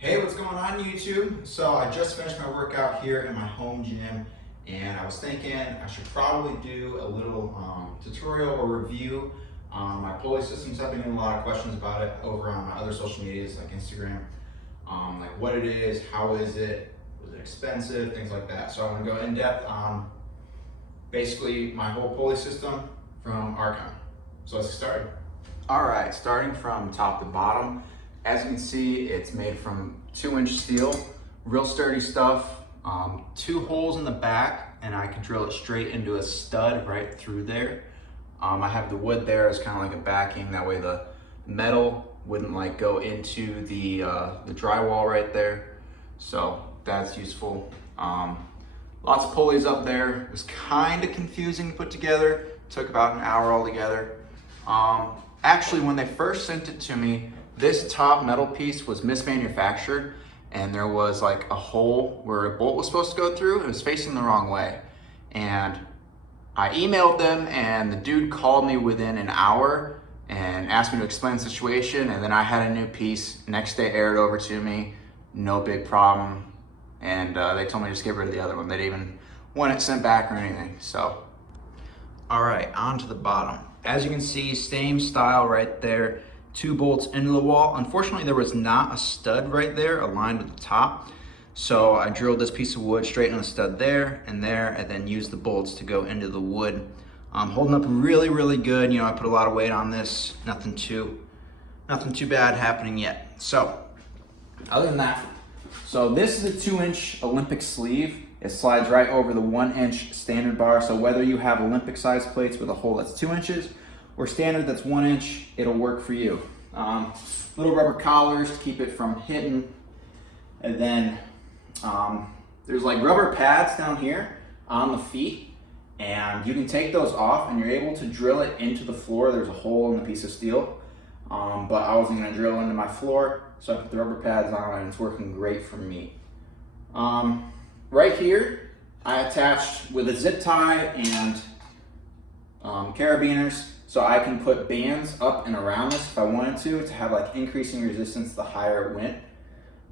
Hey, what's going on YouTube? So I just finished my workout here in my home gym and I was thinking I should probably do a little tutorial or review on my pulley systems. I've been getting a lot of questions about it over on my other social medias like Instagram, like what it is, how is it, was it expensive, things like that. So I'm gonna go in depth on basically my whole pulley system from ARCHON. So let's get started. All right, starting from top to bottom. As you can see, it's made from 2-inch steel, real sturdy stuff, 2 holes in the back, and I can drill it straight into a stud right through there. I have the wood there as kind of like a backing, that way the metal wouldn't like go into the drywall right there. So that's useful. Lots of pulleys up there. It was kind of confusing to put together. Took about an hour altogether. Actually, when they first sent it to me, this top metal piece was mismanufactured and there was like a hole where a bolt was supposed to go through. It was facing the wrong way. And I emailed them and the dude called me within an hour and asked me to explain the situation, and then I had a new piece. Next day aired over to me, no big problem. And they told me to just get rid of the other one. They didn't even want it sent back or anything, so. All right, on to the bottom. As you can see, same style right there. 2 bolts into the wall. Unfortunately, there was not a stud right there aligned with the top. So I drilled this piece of wood straight in the stud there, and then used the bolts to go into the wood. Holding up really, really good. You know, I put a lot of weight on this. Nothing too bad happening yet. So, other than that, so this is a 2-inch Olympic sleeve. It slides right over the 1-inch standard bar. So whether you have Olympic size plates with a hole that's 2 inches, or standard that's 1 inch, it'll work for you. Little rubber collars to keep it from hitting. And then there's like rubber pads down here on the feet, and you can take those off and you're able to drill it into the floor. There's a hole in the piece of steel, but I wasn't gonna drill into my floor, so I put the rubber pads on and it's working great for me. Right here, I attached with a zip tie and carabiners, so I can put bands up and around this if I wanted to have like increasing resistance the higher it went.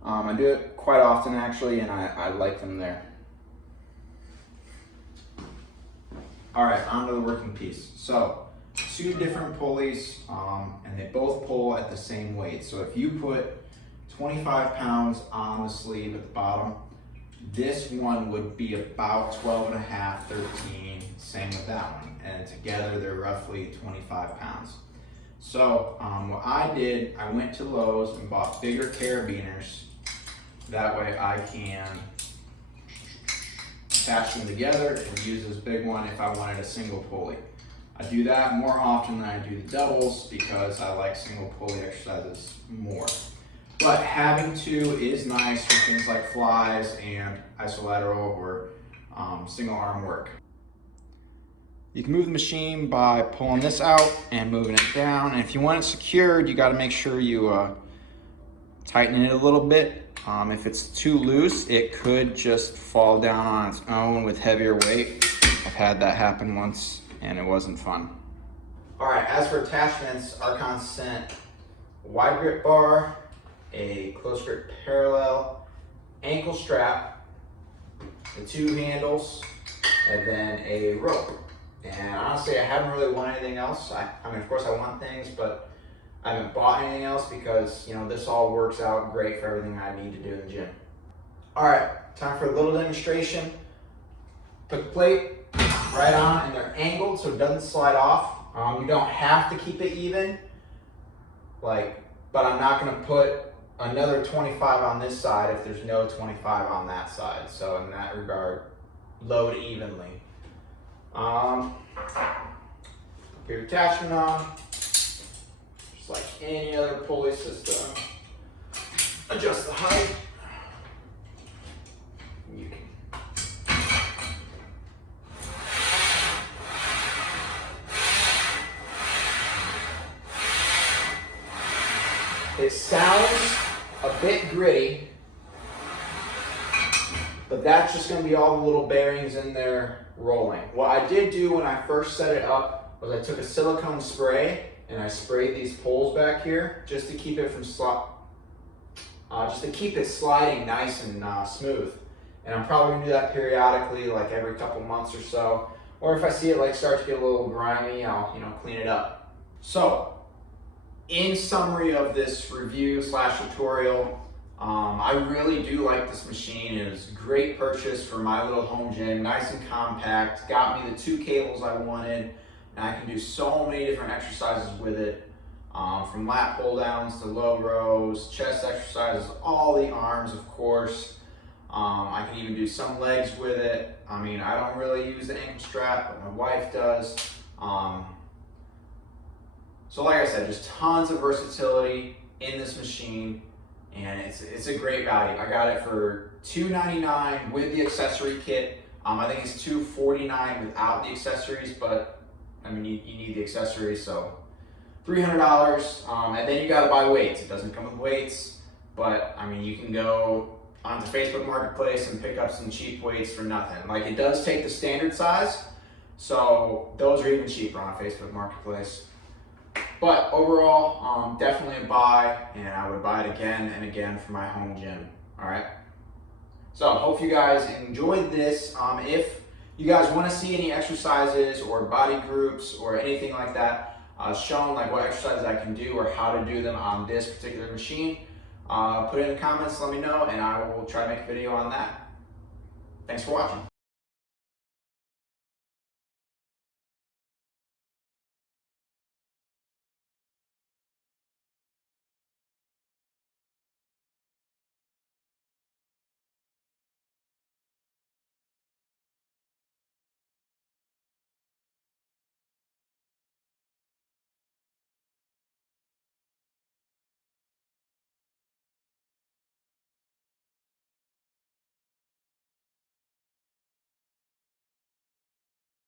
I do it quite often actually, and I like them there. All right, onto the working piece. So 2 different pulleys, and they both pull at the same weight. So if you put 25 pounds on the sleeve at the bottom, this one would be about 12 and a half, 13, same with that one. And together they're roughly 25 pounds. So what I did, I went to Lowe's and bought bigger carabiners. That way I can attach them together and use this big one if I wanted a single pulley. I do that more often than I do the doubles because I like single pulley exercises more. But having 2 is nice for things like flies and isolateral or single arm work. You can move the machine by pulling this out and moving it down. And if you want it secured, you got to make sure you tighten it a little bit. If it's too loose, it could just fall down on its own with heavier weight. I've had that happen once and it wasn't fun. All right, as for attachments, ARCHON sent a wide grip bar, a close grip parallel, ankle strap, the 2 handles, and then a rope. And honestly, I haven't really wanted anything else. I mean, of course I want things, but I haven't bought anything else because, you know, this all works out great for everything I need to do in the gym. All right, time for a little demonstration. Put the plate right on, and they're angled so it doesn't slide off. You don't have to keep it even, but I'm not gonna put another 25 on this side if there's no 25 on that side. So in that regard, load evenly. Get your attachment on, just like any other pulley system. Adjust the height. You can. It sounds a bit gritty, but that's just going to be all the little bearings in there rolling. What I did do when I first set it up was I took a silicone spray and I sprayed these poles back here just to keep it from just to keep it sliding nice and smooth. And I'm probably gonna do that periodically, like every couple months or so. Or if I see it like start to get a little grimy, I'll clean it up. So, in summary of this review slash tutorial, I really do like this machine. It was a great purchase for my little home gym, nice and compact, got me the 2 cables I wanted, and I can do so many different exercises with it, from lat pull downs to low rows, chest exercises, all the arms of course. I can even do some legs with it. I mean, I don't really use the ankle strap, but my wife does. So like I said, just tons of versatility in this machine, and it's a great value. I got it for $299 with the accessory kit. I think it's $249 without the accessories, but I mean, you need the accessories, so $300. And then you gotta buy weights. It doesn't come with weights, but I mean, you can go onto Facebook Marketplace and pick up some cheap weights for nothing. Like, it does take the standard size, so those are even cheaper on Facebook Marketplace. But overall, definitely a buy, and I would buy it again and again for my home gym. All right. So hope you guys enjoyed this. If you guys want to see any exercises or body groups or anything like that shown, like what exercises I can do or how to do them on this particular machine, put it in the comments, let me know, and I will try to make a video on that. Thanks for watching.